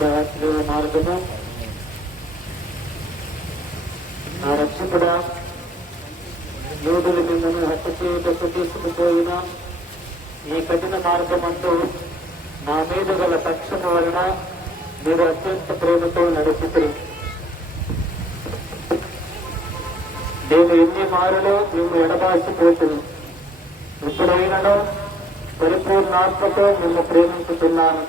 శాస్త్రీయ మార్గము నా రక్షకుడా, యోధులు మిమ్మల్ని హత్య చేయటకు తీసుకుపోయిన ఈ కఠిన మార్గమంటూ నా మీద గల పక్షము వలన మీరు అత్యంత ప్రేమతో నడిచితే నేను ఎన్ని మారులో మేము ఎడబాసిపోతుంది. ఇప్పుడైనను పరిపూర్ణాత్మతో మిమ్మల్ని ప్రేమించుతున్నాను.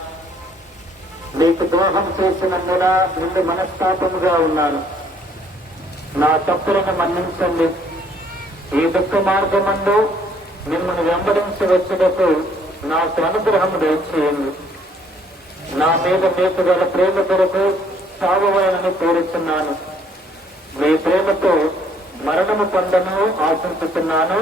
మీకు ద్రోహం చేసినందున నిండు మనస్తాపముగా ఉన్నాను. నా తప్పులను మన్నించండి. ఈ దుఃఖ మార్గమందు మిమ్మల్ని వెంబడించి వచ్చుటకు నాకు అనుగ్రహం దయచేయండి. నా మీద మీకు గల ప్రేమ కొరకు సాగువైనని కోరుతున్నాను. మీ ప్రేమతో మరణము పొందను ఆశించుతున్నాను.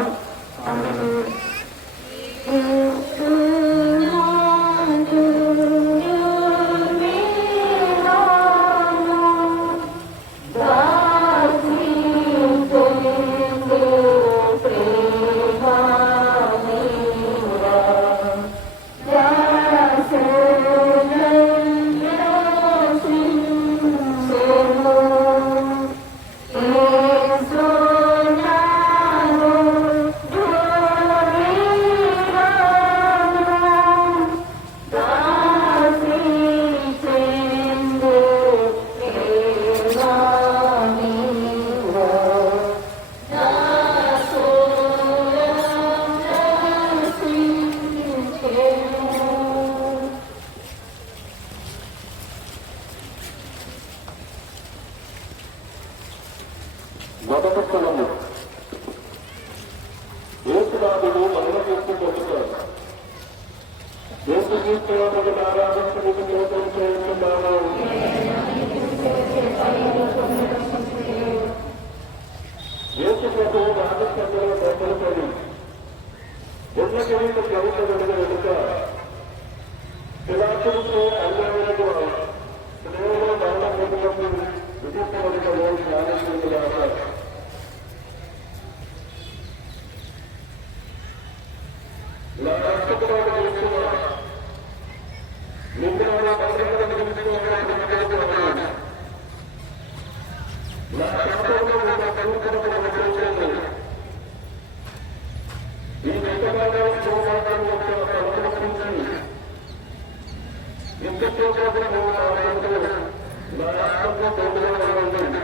మొదటి స్థలము యేసునాథుడు మహిమ చేసుకుంటున్నారు. యేసు క్రీస్తు ఆరాధించడానికి నిరతం చేస్తున్నాను. యేసు ప్రభువు రాజస్థానంలో బయటపడి ఎన్న కిరీటం జరుగుతున్న వెనుక పిలాతులతో అన్యాయులకు దేవుడు మరణ మృతులకు విధించబడిన జ్ఞానశీలులాగా నా రక్షకుడు తెలుసుకున్న నిన్న బయట తెలుసుకోవాలని నా శాపంలో నా పూర్వకలను చేయండి. ఈ నిజమైన సోమాటం యొక్క సంరక్షించి ఇంతతో నా ఆత్మకు తోడుగా ఉండండి.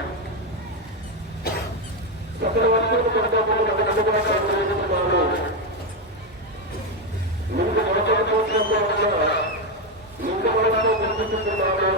సకల వర్షపు కనుగొన్నాను. ముందు మొదటి ఇంత వరకు గుర్తిస్తున్నాను.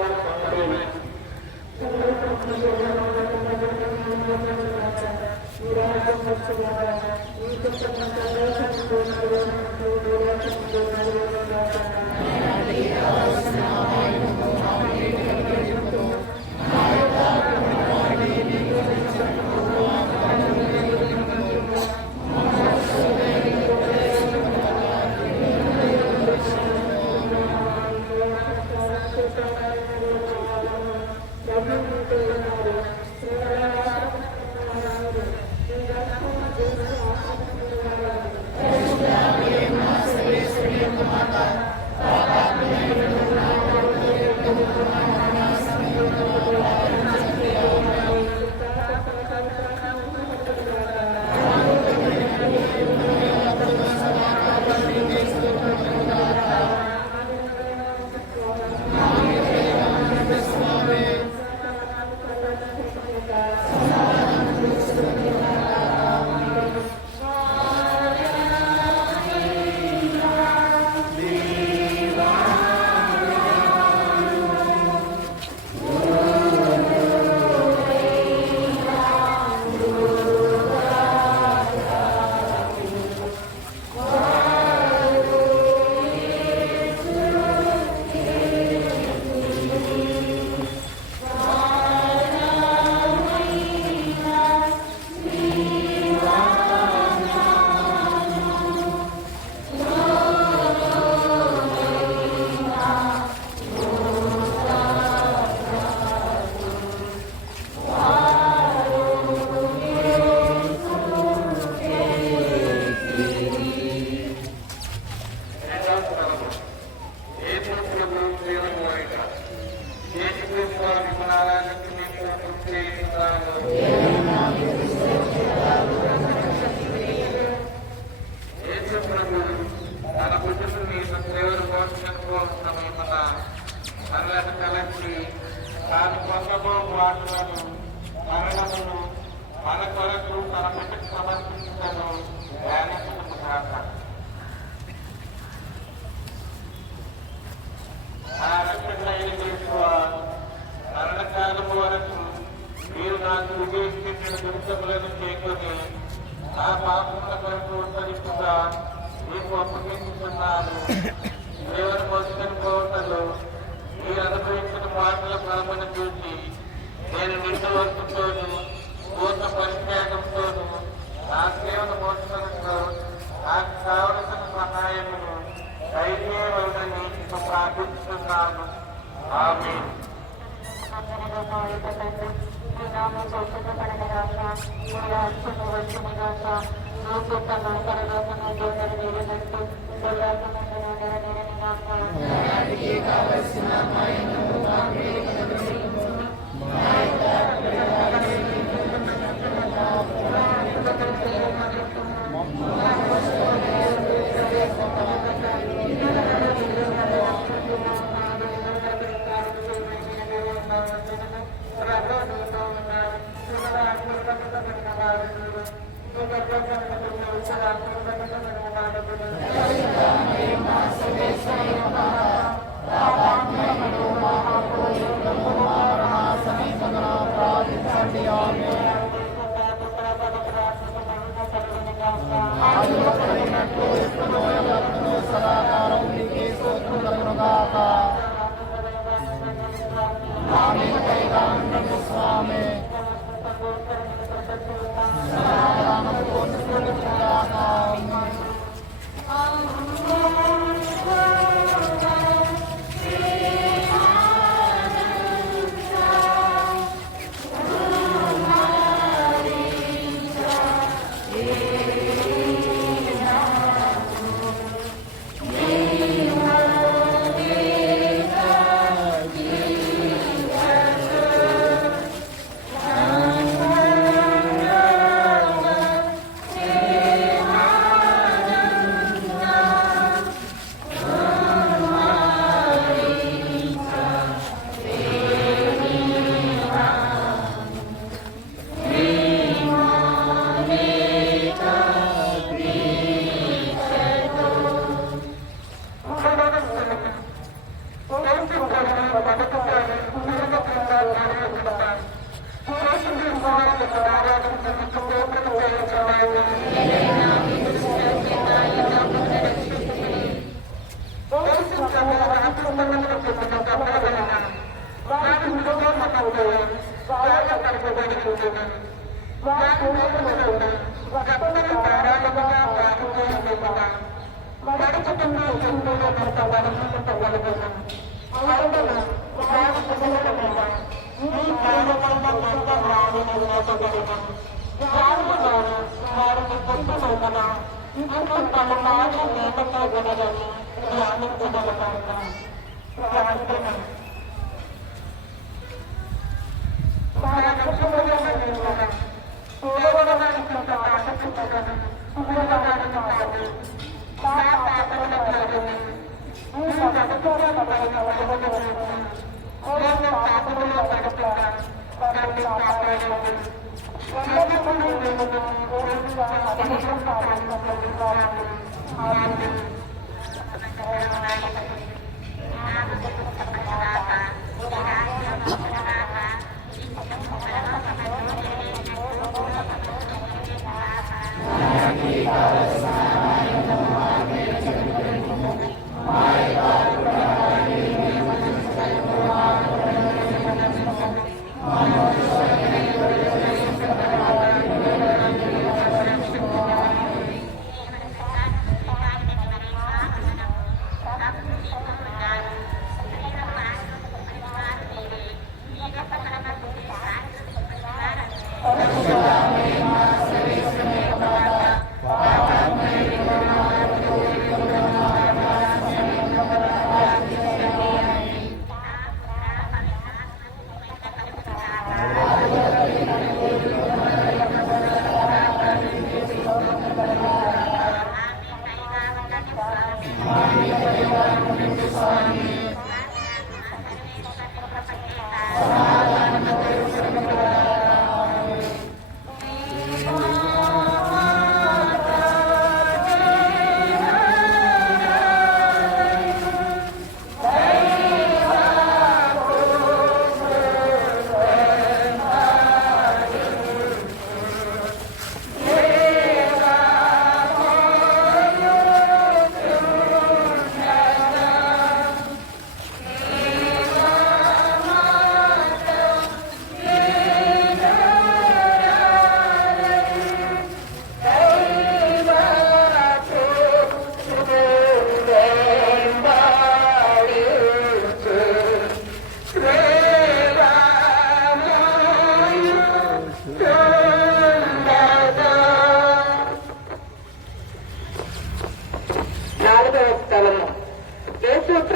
ఎక్కువ సమయమున మనలను కలిసి తాను పొందబో వాటులను మరణమును మన కొరకు తన బిడ్డకు సమర్పించను ధ్యానించను కాక. నా రక్షకుడైన యేసువా, మరణకాలము వరకు మీరు నాకు ఉద్దేశించిన దుర్గములను చేకొని నా పాపముల కొరకు ఉత్తరిస్తుగా మీకు అప్పగించుకున్నాను. దేవుని మోసుకొని పోవటంలో మీరు అనుభవించిన మాటల ఫలమును చూసి నేను నిండు వర్తంతోనూ పూర్ణ పరిత్యాగంతోనూ నా సేవను మోసుకొనతో నాకు కావలసిన సహాయమును ధైర్యమని ప్రార్థిస్తున్నాను. ఆమేన్.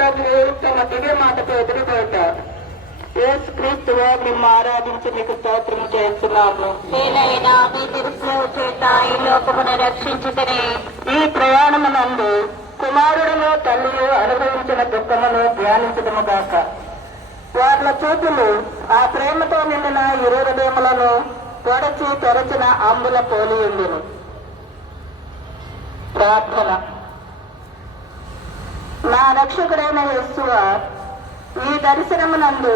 ప్రభువు తమ దివ్య మాటతో ఎదురుకోట. యేసుక్రీస్తువా మేము ఆరాధించి మీకు స్తోత్రం చేస్తున్నాము. నేనైనా మీ తిరుపుల చేత ఈ లోకమును రక్షించుటనే ఈ ప్రయాణమునందు కుమారుడును తల్లియు అనుభవించిన దుఃఖమును ధ్యానించడము గాక. వారి చూపులు ఆ ప్రేమతో నిండిన ఇరు హృదయములను పొడచి తెరచిన అంబుల పోలి ఉండును. ప్రార్థన. నా రక్షకుడైన యేసువా, ఈ దర్శనమునందు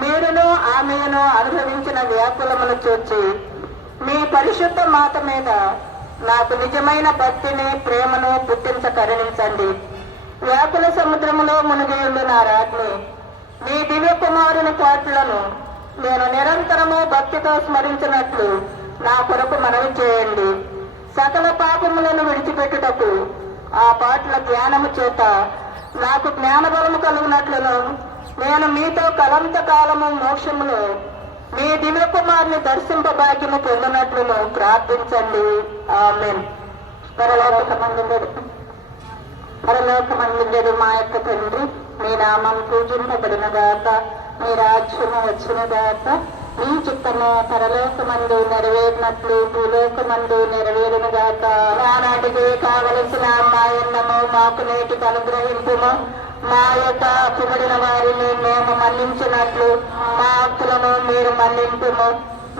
మీరును ఆమెను అనుభవించిన వ్యాకులమును చూచి మీ పరిశుద్ధ మాత మీద నాకు నిజమైన భక్తిని ప్రేమను పుట్టించ కరుణించండి. వ్యాకుల సముద్రములో మునిగి ఉండి నా రాజ్ని మీ దివ్య కుమారుని పాటలను నేను నిరంతరము భక్తితో స్మరించినట్లు నా కొరకు మనవి చేయండి. సకల పాపములను విడిచిపెట్టుటకు ఆ పాటల ధ్యానము చేత నాకు జ్ఞానబలము కలుగునట్లును నేను మీతో కలంత కాలము మోక్షములో మీ దివ్య కుమారుని దర్శింప భాగ్యము పొందినట్లును ప్రార్థించండి. ఆమేన్. పరలోకమందుండెడు మా యొక్క తండ్రి, మీ నామం పూజింపబడిన గాక, మీ రాజ్యము వచ్చిన గాక, మీ చిత్తము పరలోకమందు నెరవేరినట్లు భూలోకమందు నెరవేరును గాక. నానాటికి కావలసిన మా అన్నము మాకు నేటికి అనుగ్రహింపుము. మా యొక్క అప్పుబడిన వారిని మేము మన్నించినట్లు మా హక్కులను మీరు మన్నింపుము.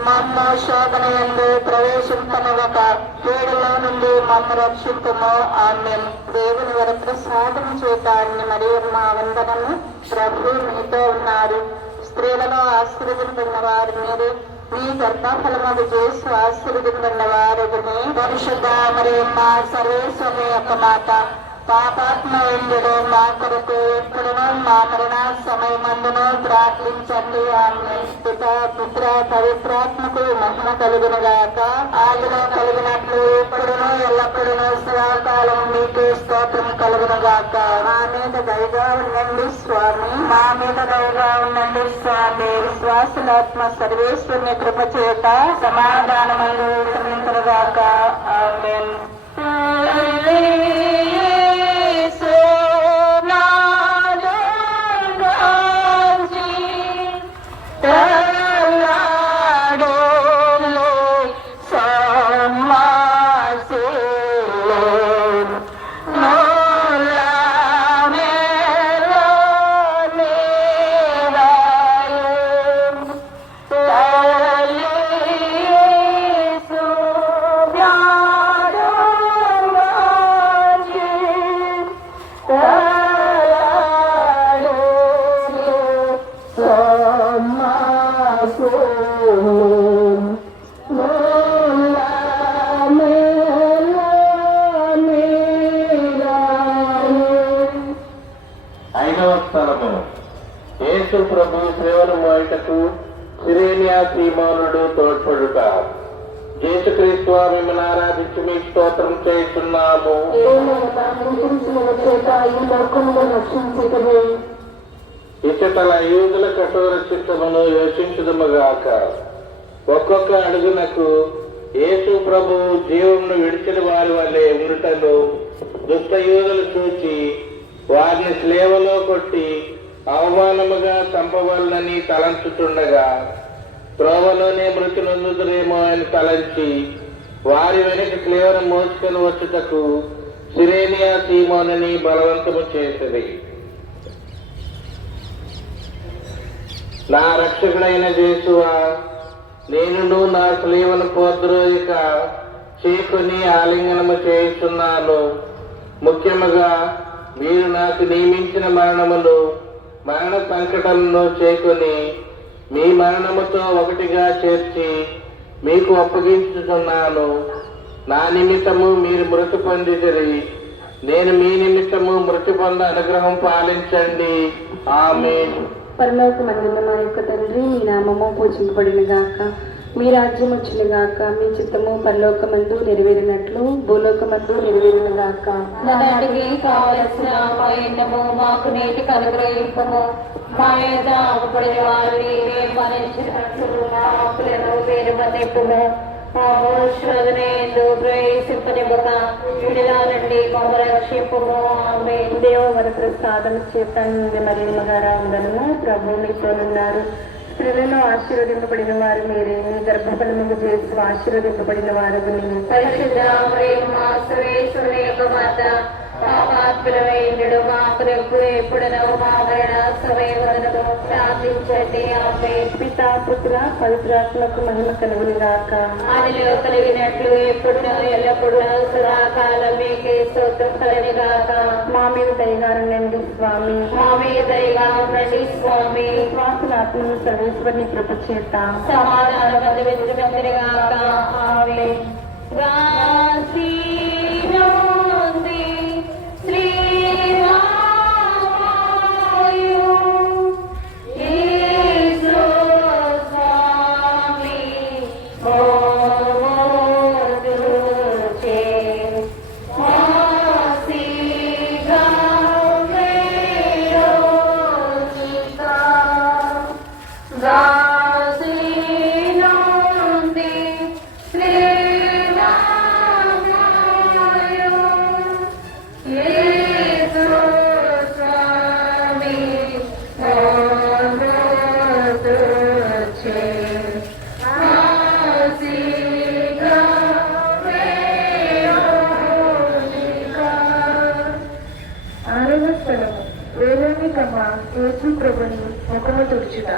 మమ్మ శోధన యందు ప్రవేశింపనివ్వక కీడులో నుండి మమ్మ రక్షింపుము. ఆమేన్. దేవుని వరప్రసాదము చేత మరియు మా వందనము. ప్రభు మీతో ఉన్నారు. స్త్రీలలో ఆశీర్వదించిన వారు మీరు, మీ గర్భఫలము చేసి ఆశీర్వదించిన వారు. పరిశుద్ధ మరియు మా సర్వేశ్వరి యొక్క మాత, పాపాత్మ ఇందులో మా కొరకు ఎప్పుడును మా మరణ సమయమందును ప్రార్థించండి. ఆమేన్. పితా పుత్ర పవిత్రాత్మకు మహిమ కలుగును గాక. ఆదిలో కలిగినట్లు ఎప్పుడును ఎల్లప్పుడును సదాకాలం మీకే స్తోత్రం కలుగును గాక. మా మీద దయగా ఉండండి స్వామి, మా మీద దయగా ఉండండి స్వామి. విశ్వాసులాత్మ సర్వేశ్వరుని కృప చేత సమాధానమందు గాక. ఆమేన్. యేసు ప్రభు సేవను మోయటకు సిరేనియా సీమోనుడు తోడ్పడుట. యేసుక్రీస్తు మిమ్మల్ని ఆరాధించి మీ స్తోత్రం చేస్తున్నాము. ఇచ్చటల యూదుల కఠోర చిత్తమును యోచించుదుముగాక. ఒక్కొక్క అడుగునకు యేసు ప్రభు జీవమును విడిచిన వారి వల్లే ఉండుటను దుష్ట యూదులు చూచి వారిని స్లేవలో కొట్టి అవమానముగా చంపవలనని తలంచుతుండగా త్రోవలోనే మృతి నొందుదురేమో అని తలంచి వారి వెనుక స్లేవను మోసుకొని వచ్చుటకు సిరేనియా సీమోనుని బలవంతము చేసిరి. నా రక్షకుడైన యేసువా, నేను నా స్లేవను పోద్రోయిక చేకొని ఆలింగనము చేస్తున్నాను. ముఖ్యముగా మీరు నాకు నియమించిన మరణ సంకటలను చేకొని మీ మరణముతో ఒకటిగా చేర్చి మీకు అప్పగించుతున్నాను. నా నిమిత్తము మీరు మృతి పొందిదిరి, నేను మీ నిమిత్తము మృతి పొంద అనుగ్రహం పాలించండి. ఆమేన్. పరలోకమందున్న మా యొక్క తండ్రి, మీ నామము పూజింపబడిన గాక, మీ రాజ్యం వచ్చిన గాక, మీ చిత్తము పరలోకమందు నెరవేరినట్లు భూలోకమందు నెరవేరిన గాక. నాటికి కావలసిన మా ఎన్నము మాకు నేటికి అనుగ్రహింపము. మా యొక్క అప్పుబడిన వారిని మేము మన్నించినట్లు మా అప్పులను మీరు మన్నింపుము. శోధనేందు ప్రవేశింపనివ్వక విడిలా నుండి మమ్మ రక్షింపుము. ఆమేన్. దేవ వర ప్రసాదం చేత మరియు మగారాందరము ప్రభు మీతోనున్నారు. స్త్రీలను ఆశీర్వదింపబడిన వారు మీరే, మీ గర్భఫలము చేసి ఆశీర్వదింపబడిన వారు మీరు. పరిశుద్ధ ప్రేమ సర్వేశ్వరుని యొక్క మాత పాపాత్ములమైనడు మా కొరకు ఎప్పుడనో మా మరణ సమయమునందు ప్రార్థించండి. ఆమేన్. పితా పుత్ర పవిత్రాత్మకు మహిమ కలుగును గాక. ఆదిలో కలిగినట్లు ఎప్పుడునో ఎల్లప్పుడూ సదాకాలం మీకే స్తోత్రం కలుగును గాక. మా మీద దయగానండి స్వామి. మా మీద దయగా ఉండండి స్వామి. విశ్వాసులాత్మను సర్వేశ్వరుని కృప చేత సమాధానం అందించమందిరి గాక. ఆమేన్. రాసి యేసు ప్రభుని ముఖము తుడుచుట.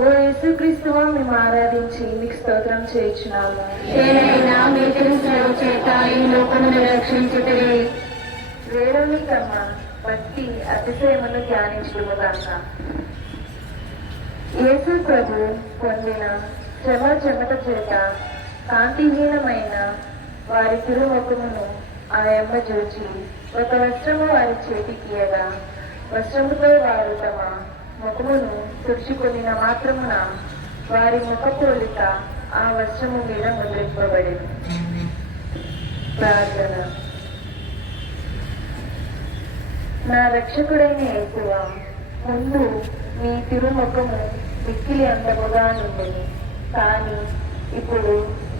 ఓ యేసుక్రీస్తువా, మేము ఆరాధించి మీకు స్తోత్రం చేయించున్నాము. ఏదైనా మీ తెలిసిన చేత ఈ లోకమును రక్షించుటే వేరేని కన్నా బట్టి అతిశయమును ధ్యానించుము గాక. యేసు ప్రభు పొందిన శ్రమ చెమట చేత కాంతిహీనమైన వారి తిరుముఖమును ఆయమ్మ చూచి ఒక వస్త్రము వారి చేతికియగా వస్త్రముతో వారు తమ ముఖమును తుడుచుకొనిన మాత్రమున వారి ముఖ పోలిక ఆ వస్త్రము మీద ముద్రింపబడింది. ప్రార్థన. నా రక్షకుడైన యేసువా, ముందు మీ తిరుముఖము మిక్కిలి అందముగా నుండి, కానీ ఇప్పుడు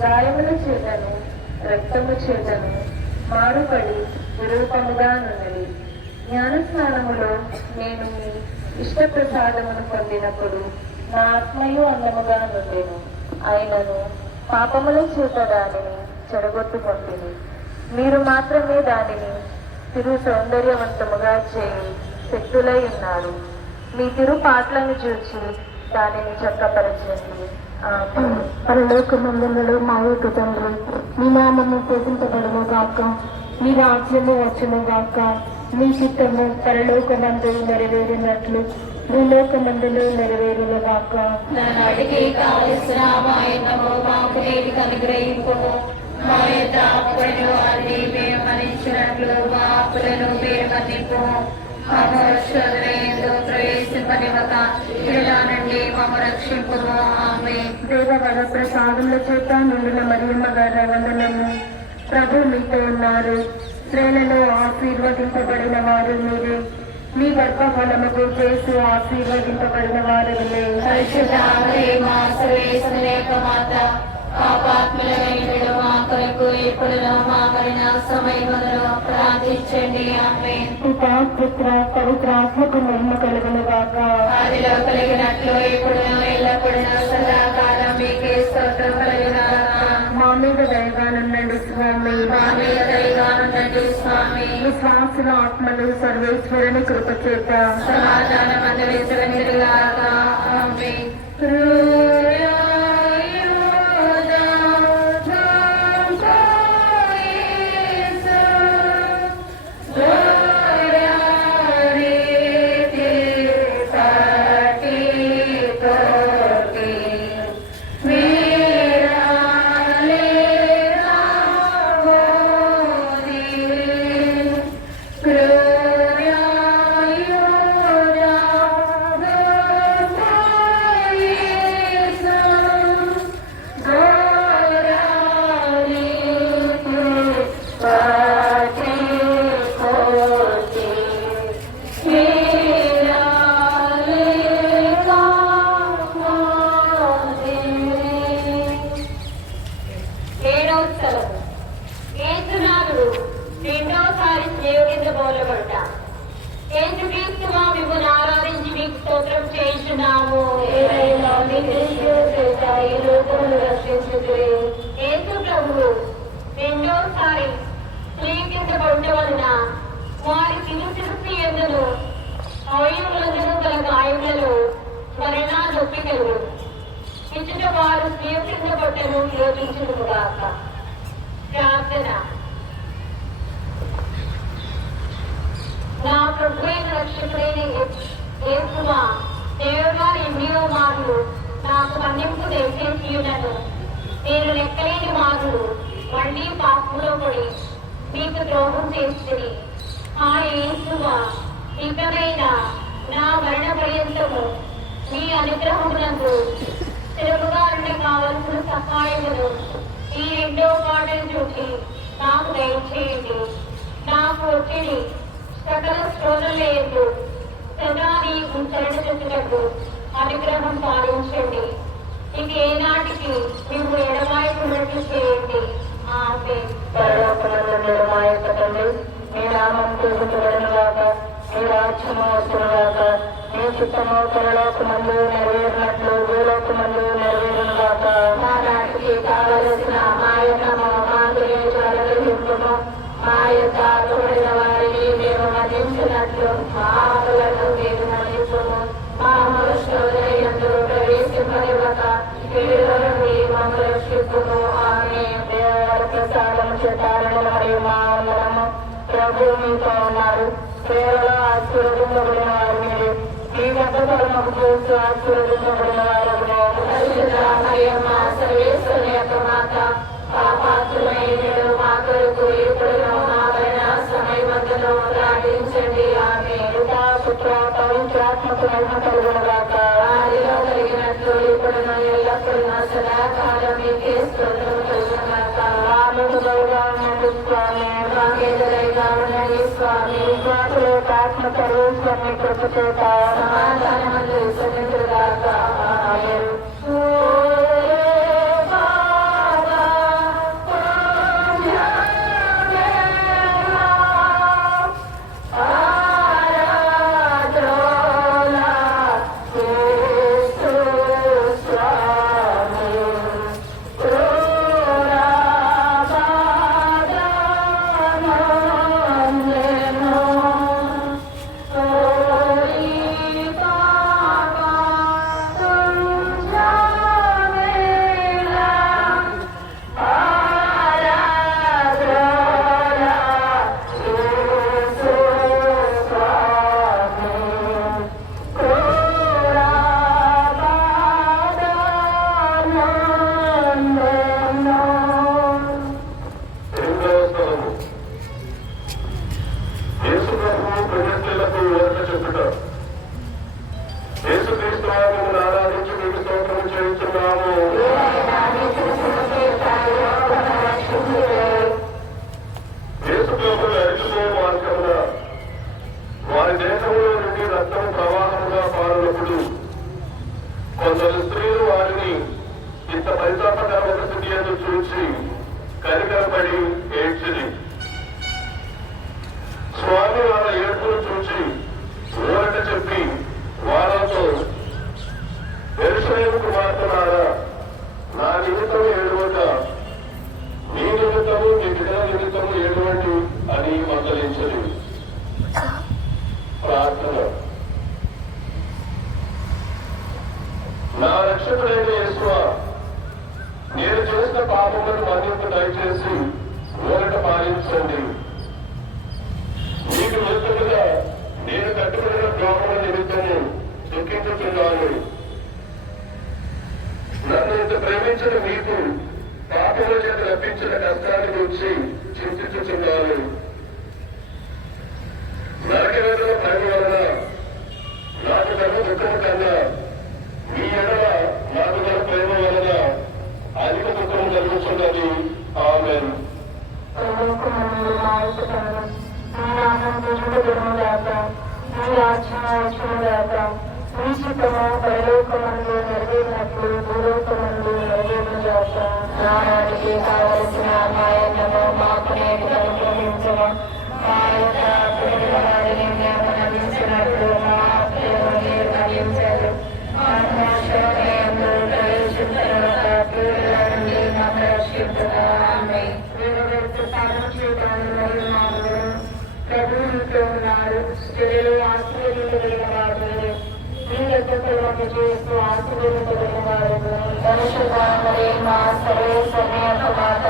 గాయముల చేతను రక్తము చేతను మారుపడి విరూపముగా నున్నది. జ్ఞానస్నానములో నేను మీ ఇష్టప్రసాదమును పొందినప్పుడు నా ఆత్మయు అందముగా నుండెను. అయినను పాపముల చేత దానిని చెడగొట్టుకొంటిని. మీరు మాత్రమే దానిని తిరు సౌందర్యవంతముగా చేయి శక్తులై ఉన్నారు. మీ తిరు పాటలను చూచి దానిని చక్కపరచండి. పరలోకమందులలో మా యొక్క తండ్రి, మీ నామము పూజింపబడును గాక, మీ రాజ్యము వచ్చును గాక, మీ చిత్తము పరలోకమందు నెరవేరినట్లు భూలోకమందులో నెరవేరును గాక. నాటికి కావలసిన మాయనము మాకు నేటికి అనుగ్రహింపుము. మా యొక్క అప్పులను వారిని మేము మన్నించినట్లు మా అప్పులను మీరు మన్నింపుము. ప్రవేశింపనివ్వక ఇలా నుండి మమ్మ రక్షింపుము. ఆమేన్. దేవవర ప్రసాదముల చేత నిండిన మరియమ్మ గారి వందనము. ప్రభు మీతో ఉన్నారు. స్త్రీలలో ఆశీర్వదింపబడిన వారు మీరే, మీ గర్భఫలముకు చేసి ఆశీర్వదింపబడిన వారు మీరే. పరిశుద్ధ ప్రేమ సర్వేశ్వరుని యొక్క మాత పాపాత్ములైనడు మా కొరకు ఎప్పుడునో మా మరణ సమయములో ప్రార్థించండి. ఆమేన్. పితా పుత్ర పవిత్రాత్మకు మహిమ కలుగును గాక. ఆదిలో కలిగినట్లు ఎప్పుడునో ఎల్లప్పుడూ సదాకాలం మీకే స్తోత్రం కలుగును గాక. మా మీద దయగానుండండి స్వామి. మా మీద దయగానుండండి స్వామి. విశ్వాసుల ఆత్మలు సర్వేశ్వరుని కృప చేత సమాధానం అందరించగలిగిన గాక. ఆమేన్. స్తోత్రం చేస్తున్నాము. యేసు ప్రభువు రెండోసారి స్వీకరించబడటం వలన వారి తిరుపతి ఎందును అవయములందరూ గల గాయములలో మరణ నొప్పికలు ఇచ్చిన వారు స్వీకరించబట్టను యోచించుగాక. ప్రార్థన. నా ప్రభు అయిన రక్షకుడైన యేసువా, దేవుడా ఎన్నో మార్లు నాకు మన్నింపు దయచేసియున్నను. నేను లెక్కలేని మార్లు మళ్ళీ పాపంలో పడి మీకు ద్రోహం చేస్తుంది. ఆ యేసువా, ఇకనైనా నా మరణ పర్యంతము మీ అనుగ్రహమునందు స్థిరముగా కావలసిన సహాయమును ఈ రెండో పాటను చూసి నాకు దయచేయండి. నాకు ఒత్తిడి సకల శ్రోతలేదు సదా నీకు శరణ చెట్టులకు అనుగ్రహం పాలించండి. ఇక ఏనాటికి మేము ఎడమాయకున్నట్లు చేయండి. పరలోకమందు మీ నామం పూజించబడునుగాక, మీ రాజ్యము వచ్చునుగాక, మీ చిత్తము పరలోకమందు నెరవేరినట్లు భూలోకమందు నెరవేరునుగాక. మా నాటికి కావలసిన ఆయనము మాకు అనుగ్రహించుము. మా యొక్క అర్హులైన వారిని మేము మన్నించినట్లు మా ఆపదలను మేము మన్నించుము. మా శోధనయందు ప్రవేశింపనివ్వక కీడుల నుండి మమ్మల్ని రక్షించుము. ఆమేన్. దేవర ప్రసాదము చేతాలను మరియు మా అందరము ప్రభు మీతో ఉన్నారు. సేవలో ఆశీర్వదించబడిన వారు మీరు. ఈ గడ్డ ఫలముకు చూస్తూ ఆశీర్వదించబడిన వారు సర్వేశ్వరుని యొక్క మాత పాపాత్రులైన మా కొరకు ఇప్పుడు మా మరణ సమయమందులో ప్రార్థించండి. ఆమేన్. పుత్ర పవిత్రాత్మకు మహిమ కలుగునుగాక. ఆదిలో కలిగినట్లు ఇప్పుడు ఎల్లప్పుడూ సదాకాలం మీకే స్తోత్రం కలుగునుగాక. ఆమెకు దయగా ఉండండి స్వామి, మాకేదరైగా ఉండండి స్వామి. విశ్వాసుల ఆత్మ సర్వేశ్వరుని కృప చేత సమాధానమందు సన్నిధులుగాక. ఆమేన్. కొందరు స్త్రీలు వారిని ఇంత పరితాపకరమైన స్థితి అని చూసి కరికరపడి ఏడ్చింది. స్వామి వాళ్ళ ఏడుపును చూసి ఊరట చెప్పి వాళ్ళతో, యెరూషలేము కుమార్తెలారా, నా నిమిత్తము ఏడవక మీ నిమిత్తము మీ బిడ్డల నిమిత్తము ఏడవండి అని మందలించదు. ప్రార్థన. నా రక్షకుడైన యేసువా, నేను చేసిన పాపములను మన్నింపు దయచేసి ఊరట పాలించండి. మీకు విరుద్ధంగా నేను కట్టుబడిన ద్రోహముల నిమిత్తము దుఃఖించుతున్నాను. నన్ను ఇంత ప్రేమించిన మీకు పాపముల చేత లభించిన కష్టాన్ని గురించి చింతించుతున్నాను. నరకవేదన భయం వలన నాకు గల దుఃఖము కన్నా మీ ఎడల నాకు గల ప్రేమ వలన అధిక దుఃఖము కలుగుతున్నది. ఆమేన్. పరలోకమందు నెరవేరినట్లు భూలోకమందు నెరవేరుగాక. నానాటికి కావలసిన మాయను మాకు నేటి అనుగ్రహించము. మా యొక్క వారిని మేము నమ్మించినట్లు మా ప్రేమ మీతో ఉన్నారు. స్త్రీలలో ఆశీర్వదించబడిన వారు మీరే. మీ యొక్క ఫలము చేస్తూ ఆశీర్వదించబడిన వారు మా సర్వేశ్వరి యొక్క మాత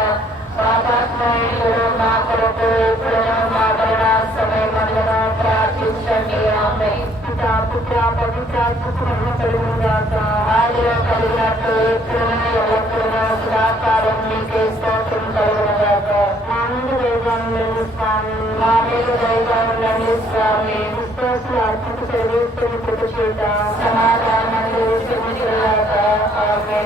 పాపాత్మయుడు మా కొరకు ఎప్పుడును మా మరణ సమయమందున ప్రార్థించండి. ఆమె పితా పుత్ర పవిత్రాత్మ కలుగుగాక. ఆదిలో కలిగినట్టు ఎప్పుడును ఎల్లప్పుడూ సదాకాలం మీకే స్తోత్రం కలుగుగాక. మా మీద దైవాన్ని స్వామి, మా మీద దైవాన్ని స్వామి, విశ్వాసుల ఆత్మకు సర్వేశ్వరుని కృప చేత సమాధానములు చెందుగాక. ఆమె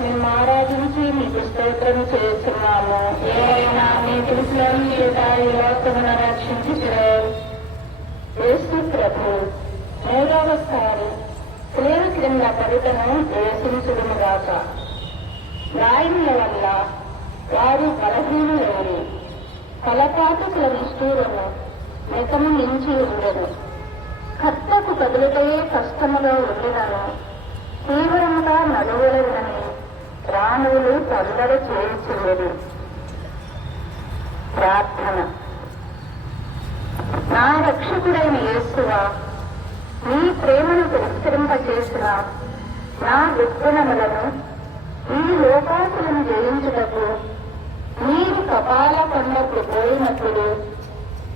మేము ఆరాధించి మీకు స్తోత్రం చేస్తున్నాము. ఏమైనా మీ కృపలను చేత ఈ లోకమును రక్షించుతారు. యేసు ప్రభు మూడవసారి స్త్రీల క్రింద పడితను దేశించుడుగాక. రాయిల వల్ల వారు బలహీనులేరు. కలపాతకుల నిష్ఠూరము మితము మించి ఉండదు. కర్తకు కదులుటయే కష్టములో ఉండినను తీవ్రముగా నలుగురని ప్రాణులు తొందర చేయించులేదు. ప్రార్థన. నా రక్షకుడైన యేసువా, నీ ప్రేమను విస్తరింపచేసిన నా దుర్గుణములను ఈ లోకాసులను జయించుటకు నీరు కపాల కొండకు పోయినప్పుడు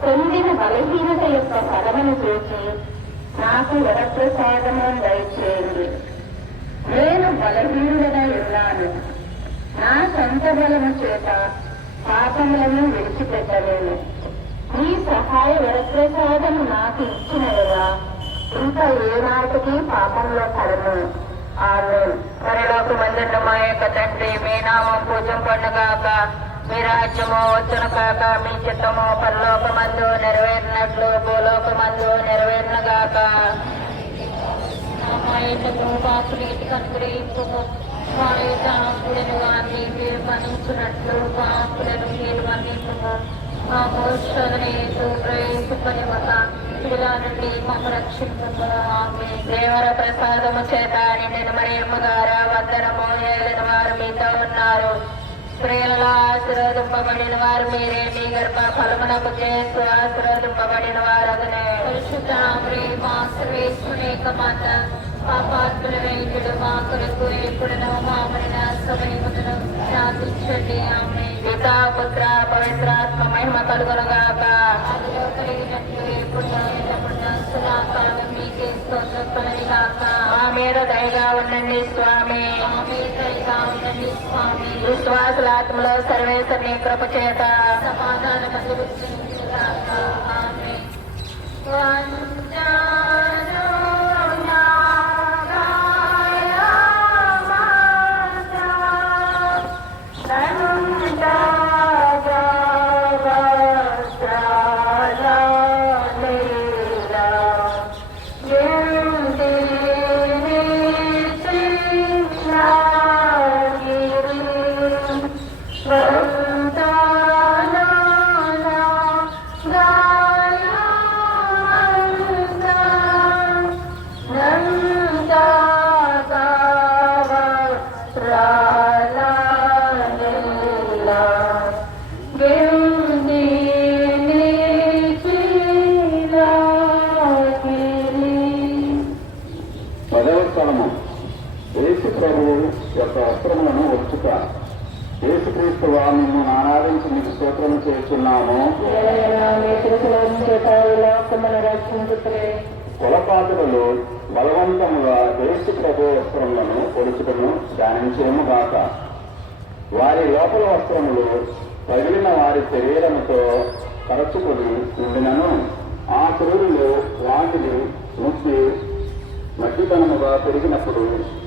పొందిన బలహీనత యొక్క ఫలమును చూసి నాకు వరప్రసాదము దయచేయండి. నేను బలహీనుడనై ఉన్నాను. నా సొంత బలము చేత పాపములను విడిచిపెట్టలేను. నీ సహాయ వరప్రసాదము నాకు ఇచ్చినగా ఇంకా ఏనాటికి పాపంలో పడను. ఆమేన్. పరలోకమందున్న మా యొక్క తండ్రి, మీ నామం పూజింపబడుగాక. మీ రాజ్యము వచ్చును కాక. మీ చిత్తము పరలోకమందు నెరవేరినట్లు భూలోకమందు నెరవేరునుగాక. మా యొక్క పాపులకి అనుగ్రహింపు. మా యొక్క ఆపులను వారిని మీరు మన్నించినట్లు పాపులను మీరు మన్నింపు. మా మోక్షని ప్రవేశపని మత ఇలా నుండి మాకు రక్షింపు. దేవర ప్రసాదము చేత నిండిన మరియమ్మ గారు వందనము. ఏలిన వారు మీతో ఉన్నారు. స్త్రీలలో ఆశీర్వదింపబడిన వారు మీరే. మీ గర్భ ఫలమునకు చేస్తూ ఆశీర్వదింపబడిన వారు అదనే. పరిశుద్ధ మా సర్వేశ్వరుని మాత పాపాత్ముల వెలుగుడు మా కొరకు ఎప్పుడునో మా మరణ సమయమును ప్రార్థించండి. ఆమె పితా పుత్ర పవిత్రాత్మ మహిమ కలుగునుగాక. అదిలో కలిగినట్లు ఎప్పుడునో ఎల్లప్పుడూ సదాకాలం మీకే స్తోత్రం కలుగుగాక. మా మీద దయగా ఉండండి స్వామి. మా మీద దయగా ఉండండి స్వామి. విశ్వాసులాత్మలో సర్వేశ్వరుని కృప చేత సమాధానం అందుకుంటుగాక. ఆమె యేసుక్రీస్తు వారిని ఆరాధించి మీకు స్తోత్రం చేస్తున్నాము. మీ కృపలను చేత ఈ లోక ఆత్మను రక్షించుతురే. కులపాతులు బలవంతముగా యేసు ప్రభు వస్త్రములను పొడుచుటను ధ్యానించేము గాక. వారి లోపల వస్త్రములు పగిలిన వారి శరీరముతో కరచుకొని ఉండినను ఆ క్రూరులు వాటిని ముక్కి మట్టితనముగా పెరిగినప్పుడు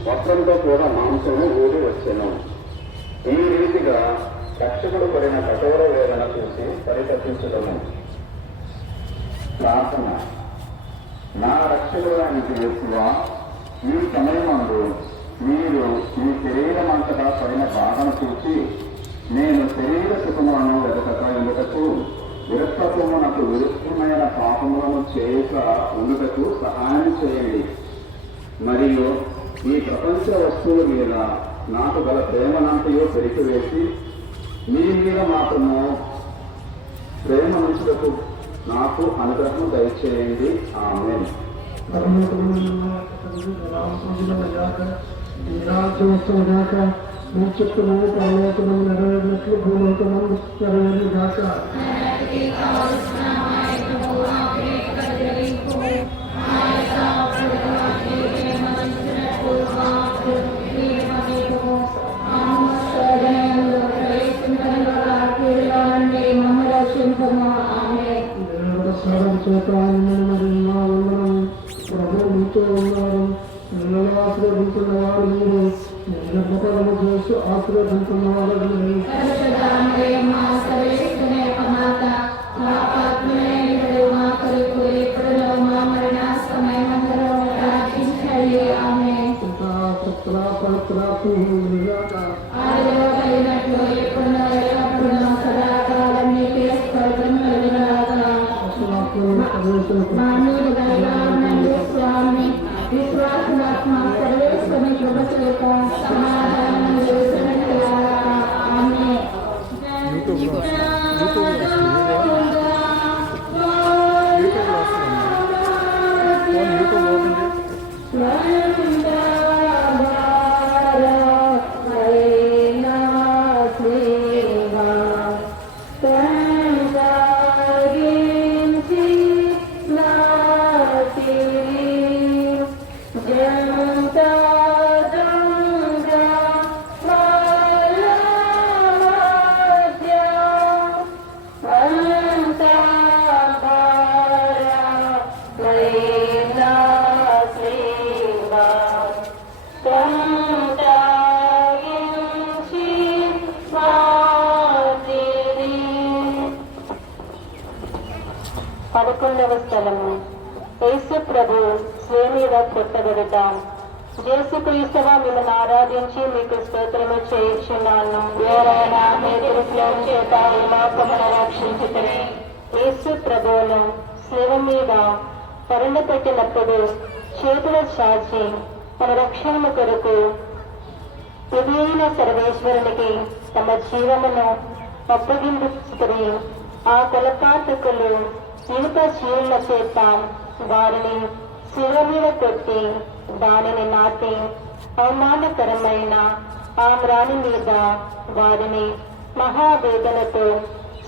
వస్త్రంతో కూడా మాంసము ఊడి వచ్చెను. ఈ రీతిగా రక్షకుడు పడిన కఠోర వేదన చూసి పరితపించడము. ప్రార్థన. నా రక్షకుడానికి యేసువా, ఈ సమయమందు మీరు మీ శరీరం అంతటా పడిన బాధను చూసి నేను శరీర సుఖములను వెతకక ఎందుకకు విరక్తత్వమునకు విరుద్ధమైన పాపములను చేయక ఉండుటకు సహాయం చేయండి. మరియు ఈ ప్రపంచ వస్తువుల మీద నాకు గల ప్రేమనంతయో పెరికివేసి మీ మీద మాత్రము ప్రేమ నుంచుటకు నాకు అనుగ్రహం దయచేయండి. ఆమేన్. మీ చిత్తము పరలోకము నెరవేరినట్లు భూలోకము నెరవేరు గాక. చేత ప్రభు మీతో ఉన్నారు. నిన్నలో ఆశీర్వదించిన వారు మీరు, నిన్నపకము చేసి ఆశీర్వదించిన వారు మీరు. స్థలము. యేసు ప్రభు శ్రేణిగా కొట్టబడట. యేసుక్రీస్తువా మిమ్మల్ని ఆరాధించి మీకు స్తోత్రము చేయుచున్నాను. ఎవరైనా మీ తెలుగులో చేత ఈ లోకమును రక్షించుటని యేసు ప్రభువును శివ మీద పరుండ పెట్టినప్పుడు చేతులు చాచి తన రక్షణ కొరకు విధులైన సర్వేశ్వరునికి తమ జీవమును అప్పగించుకుని ఆ కొలపాతకులు ఇనుప శీల చేత వారిని శివ మీద కొట్టి దానిని నాటి అవమానకరమైన ఆ మ్రాణి మీద వారిని మహావేదనతో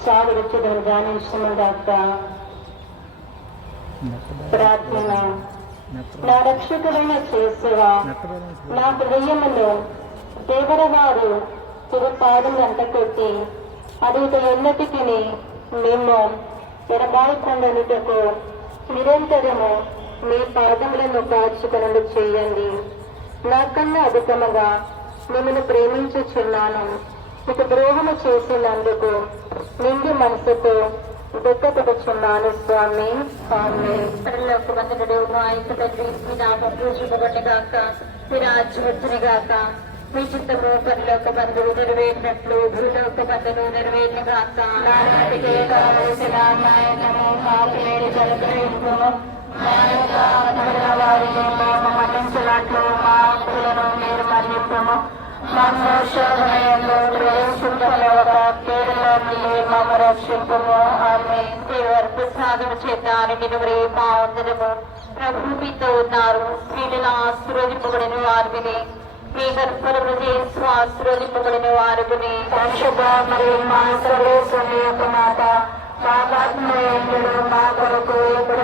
సాగుడుచుదని ధ్యానించముగాక. ప్రార్థన. నా రక్షకుడైన యేసువా, నా హృదయములో దేవరవారు తిరుపాదం అంటకొట్టి అది ఎన్నటికి మేము ఎడబాయికొండనుటకు నిరంతరము మీ పాదములను కాచుకొనులు చేయండి. నాకన్నా అధికముగా మిమ్మల్ని ప్రేమించుచున్నాను. మీకు ద్రోహము చేసినందుకు నిండి మనసుతో దుఃఖపడుచున్నాను స్వామి. పరలోకమందుడు మా ఇంటి తండ్రి, మీ నామం పూజింపబడుగాక, మీ రాజ్యం వచ్చునుగాక. మీ చిత్తము పరలోకమందు నెరవేరినట్లు భూలోకమందును నెరవేరునుగాక. నానాటికి కావలసిన న్యాయము మాకు నేడు అనుగ్రహించుము. వారిని మేము మన్నించినట్లు మా అప్పులను మీరు మన్నింపుము. మమ్ము శోధనయంలో ప్రవేశింపలేక కీడులో నుండి మమ్ము రక్షింపుము. ఆమేన్. దేవరకు సాధన చేత నిలువరి బాగుందము. ప్రభు మీతో ఉన్నారు. స్త్రీలను ఆశీర్వదింపబడిన వారిని, మీ గర్భమును చేసి ఆశీర్వదింపబడిన వారిని. పరిశుద్ధ మరియు మా సర్వేశ్వరుని యొక్క మాట మా కొరకు ఎప్పుడు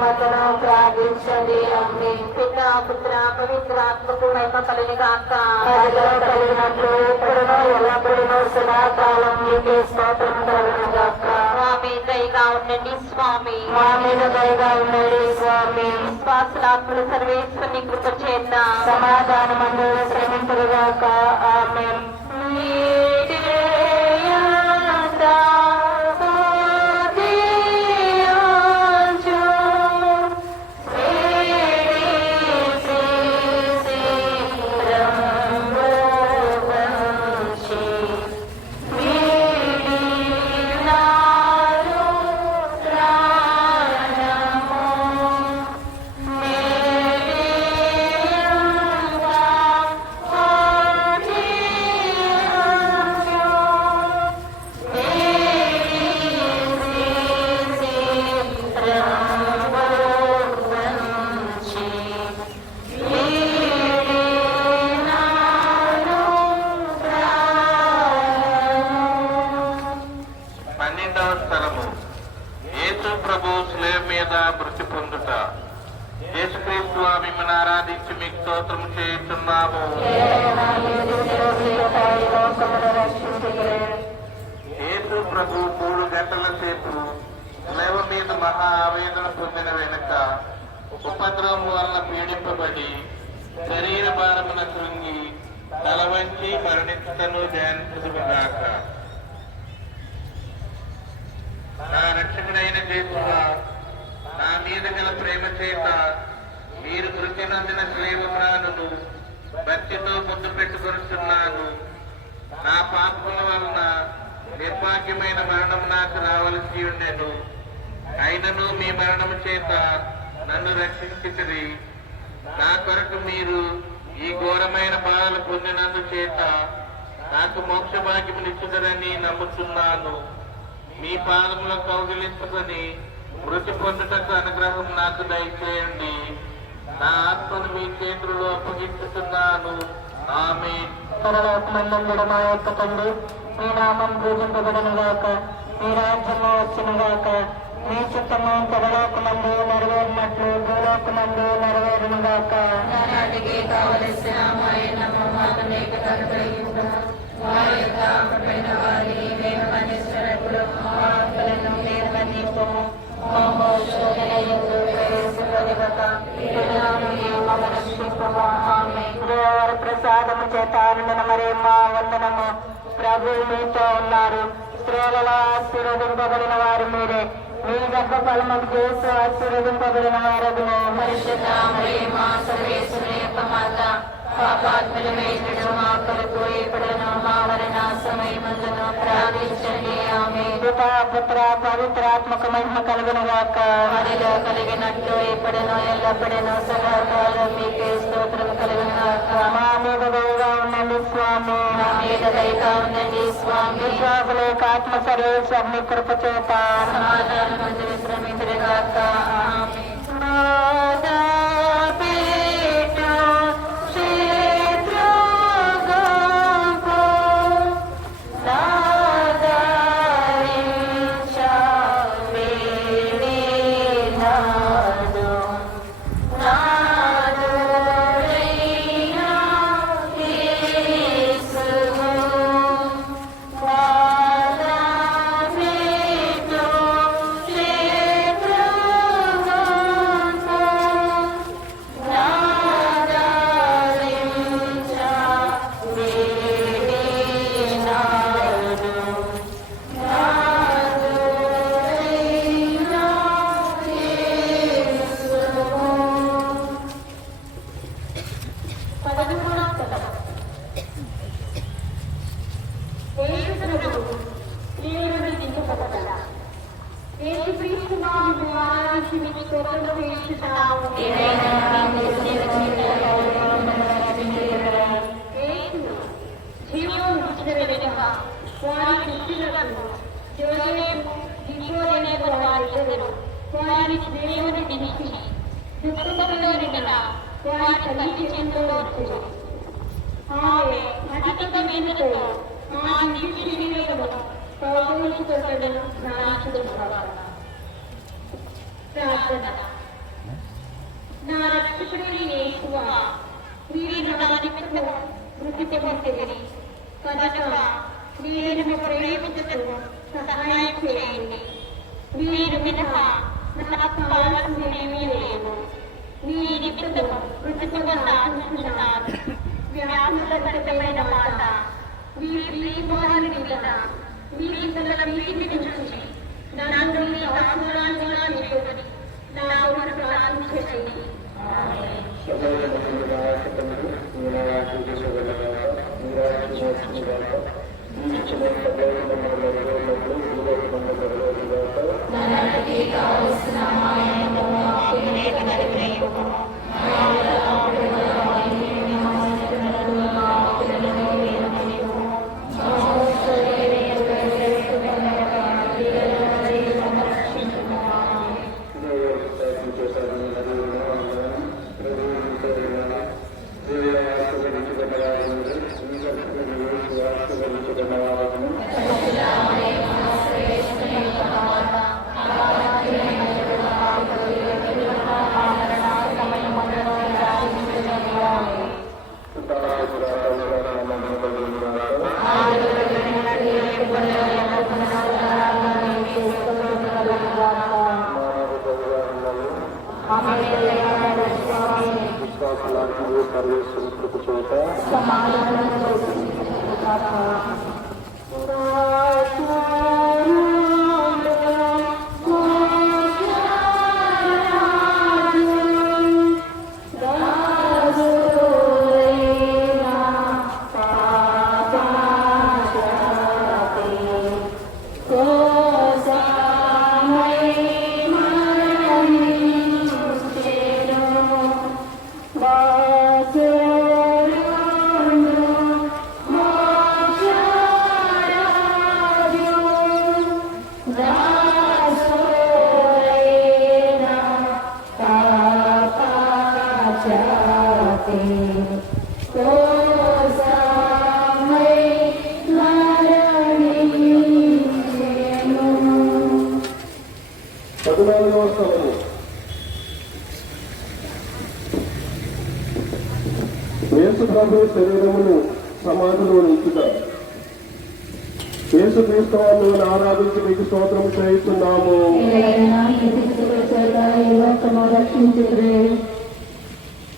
మహిమను ప్రార్థించండి. అమ్మే పితా పుత్ర పవిత్రాత్మకు మహిమ కలిగి కాక అదిలో కలిగినట్లు ఇప్పుడును ఎల్లప్పుడూ సదాకాలం మీకే స్తోత్రం కలుగును గాక. మా మీద దయగా ఉండండి స్వామి, మా మీద దయగా ఉండండి స్వామి. విశ్వాసులాత్మలు సర్వేశ్వరుని కృప చేత సమాధానమందు శ్రమించరుగాక. ఆమేన్. ఆరాధించి మీకు స్తోత్రం చేస్తున్నాము. యేసు ప్రభు 3 గంటల సేపు శిలువ మీద మహా ఆవేదన పొందిన వెనుక ఉపద్రవం వలన పీడింపబడి శరీర భారమున కృంగి తల వంచి మరణించుటను ధ్యానించుదుగాక. నా రక్షకుడైన యేసువా, నా మీద గల ప్రేమ చేత మీరు మృతి నందిన శ్రీవరాను భక్తితో ముద్దు పెట్టుకొస్తున్నాను. నా పాపముల వలన నిర్భాగ్యమైన మరణం నాకు రావలసి ఉండెను. అయినను మీ మరణము చేత నన్ను రక్షించితిరి. నా కొరకు మీరు ఈ ఘోరమైన బాధలు పొందినందు చేత నాకు మోక్ష భాగ్యమునిచ్చుదరని నమ్ముతున్నాను. మీ పాదముల కౌగిలించుకొని మృతి పొందుటకు అనుగ్రహం నాకు దయచేయండి. నా ఆత్మను మీ చేతుల్లో అప్పగించుతున్నాను. ఆమేన్. పరలోకమందుండుడు మా యొక్క తండ్రి, మీ నామం పూజింపబడును గాక, మీ రాజ్యము వచ్చును గాక, మీ చిత్తము పరలోకమందు నెరవేరినట్లు భూలోకమందు నెరవేరును గాక. నాటికి కావలసిన మాయనము మాకు లేక అనుగ్రహించుము. వారి యొక్క అప్పమైన వారిని మేము మన్నిస్తున్నప్పుడు మా ఆత్మలను మీరు మన్నించుము. మా శోధన యందు ప్రవేశింపనివ్వక మమ్మల్ని రక్షించుము. ఆమేన్. దేవర ప్రసాదము చేత మరి మా వందనము. ప్రభు మీతో ఉన్నారు. స్త్రీలలో ఆశీర్వదింపబడిన వారు మీరే. మీ గర్భ ఫలముకు చేసి ఆశీర్వదింపబడిన వారగును. పరిశుద్ధ మరియమ్మ సర్వేశ్వరుని యొక్క మాత, పాపాత్ములమైనడు మా కొరకు ఇప్పుడును మా మరణ సమయమందును ప్రార్థించండి. ఆమేన్. పితా పుత్ర పవిత్రాత్మక మహిమ కలుగును గాక. అదిలో కలిగినట్లు ఇప్పుడును ఎల్లప్పుడూ సదాకాలం మీకే స్తోత్రం కలుగును గాక. మా మీద దయగా ఉండండి స్వామి, మా మీద దయగా ఉండండి స్వామి. విశ్వాసుల యొక్క ఆత్మ సర్వేశ్వరుని కృప చేత సమాధానమందు విశ్రమించుగాక. ఆమేన్. నా రక్షకుడైన యేసువా, మీరు నా నిమిత్తము మృతి పొందితిరి కనుక మీరు మీ ప్రేమించుటకు సహాయం చేయండి. మీరు మినహా నాకు కావాల్సినవి లేవు. మీ నిమిత్తము మృతి పొందాలనుకుంటున్నారు. వ్యాసులమైన మాట వీరి మీద వీరి వీటిని చూసి నన్ను మీ ఆశీర్వాదంగా చేసుకొని నా కొరకు ప్రార్థించండి. యేసుప్రభు శరీరమును సమాధిలో ఉంచుట. యేసుక్రీస్తు వారిని ఆరాధించి మీకు స్తోత్రం చేస్తున్నాము.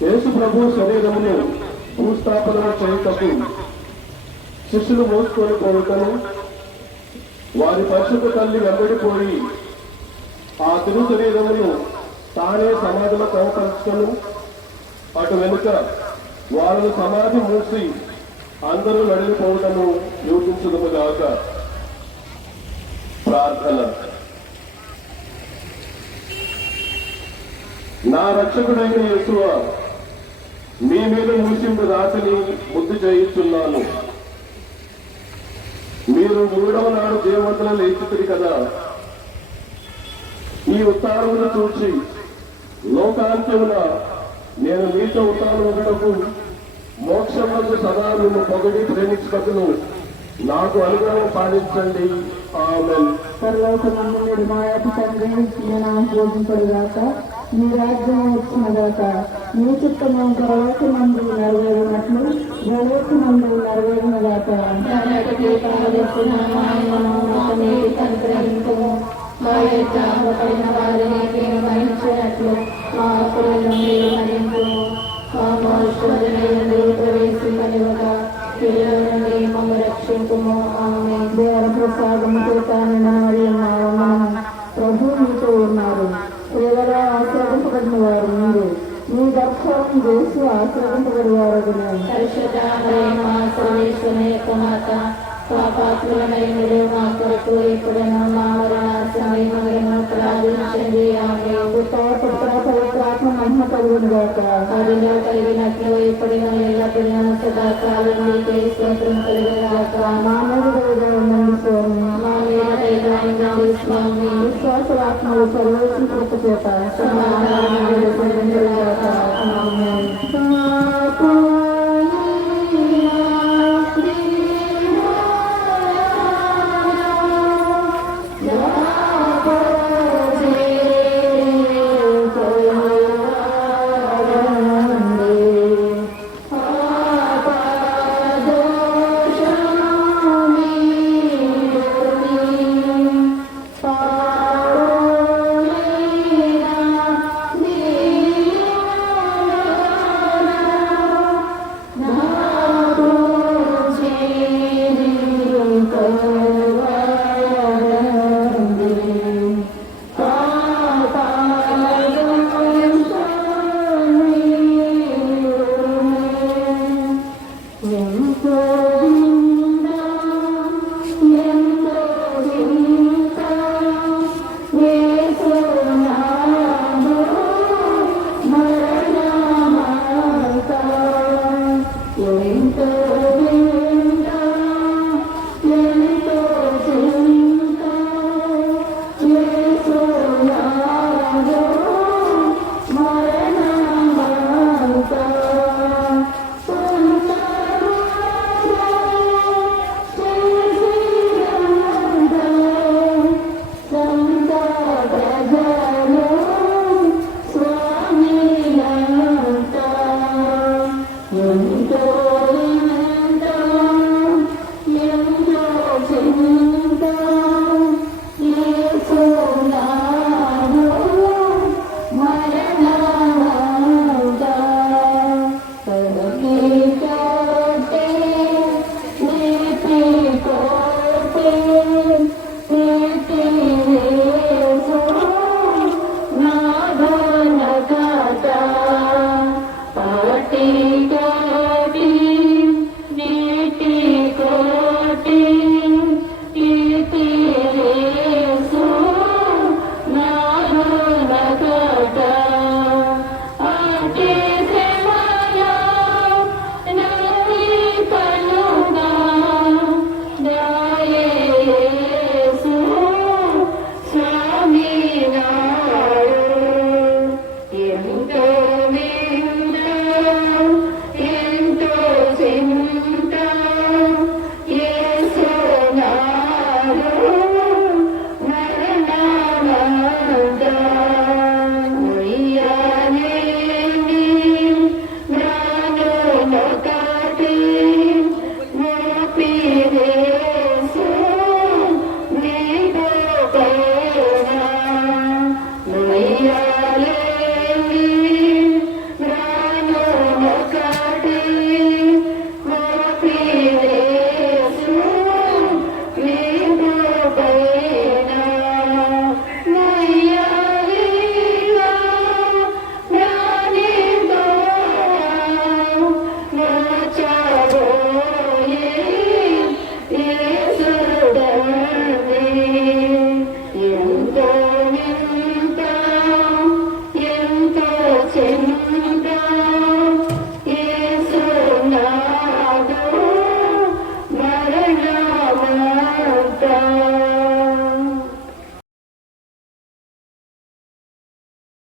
యేసు ప్రభు శరీరమును భూస్థాపన చేయుటకు శిష్యులు మోసుకొని పోవుటను వారి పరిశుద్ధ తల్లి వెంబడిపోయి ఆ తిరు శరీరమును తానే సమాధిలో కనపరచుకొని అటు వెనుక వారిని సమాధి మూసి అందరూ నడిగిపోవటము యోచించుదుముగాక. ప్రార్థన. నా రక్షకుడైన యేసువా, మీ మీద మూసిండు రాతిని బుద్ధి చేయిస్తున్నాను. మీరు 3వ నాడు దేవతలు లేచితిరి కదా. ఈ ఉత్తానమును చూసి లోకాంత్యమున నేను మీతో ఉత్తానమునకు మోక్షములకు సదా నిన్ను పొగడి ప్రేమించుటకును నాకు అనుగ్రహం పాటించండి. ఆమేన్. పరలోకమందు మీరు మా యొక్క తండ్రి, మీ నామం పూజింపడుగాక, మీ రాజ్యం వచ్చినగాక, మీ చిత్తము పరలోకమందు నెరవేరినట్లు భూలోకమందు నెరవేరినగాక. మా యొక్క పడిన వారిని భరించినట్లు మా అప్పులను మీరు భరించు. మా మోక్షంలో ప్రవేశింపనివ్వక పిల్లల నుండి మమ్మ రక్షించుము. ఆమె దేవర ప్రసాదం ప్రభు మీతో ఉన్నారు. స్త్రీలలో ఆశ్రయింపబడిన వారు మీరు. మీ దర్శనం చేసి ఆశ్రయింపబడి వారు. పరిశుద్ధ పాపాత్ములైనడు మా కొరకు ఎప్పుడైనా మా మరణ సమయములను ప్రార్థించండి. ఆమె పవిత్రాత్మ మహిమ కలుగునుగాక. అదిలో కలిగినట్లు ఎప్పుడైనా ఎల్లప్పుడూ సదాకాలం మీకే స్తోత్రం కలుగునుగాక. మా మీద ఉండండి స్వామి, మా మీద స్వామి. విశ్వాసవాత్మలు సర్వోత్తం కృప చేత సమాధానం. సౌందర్య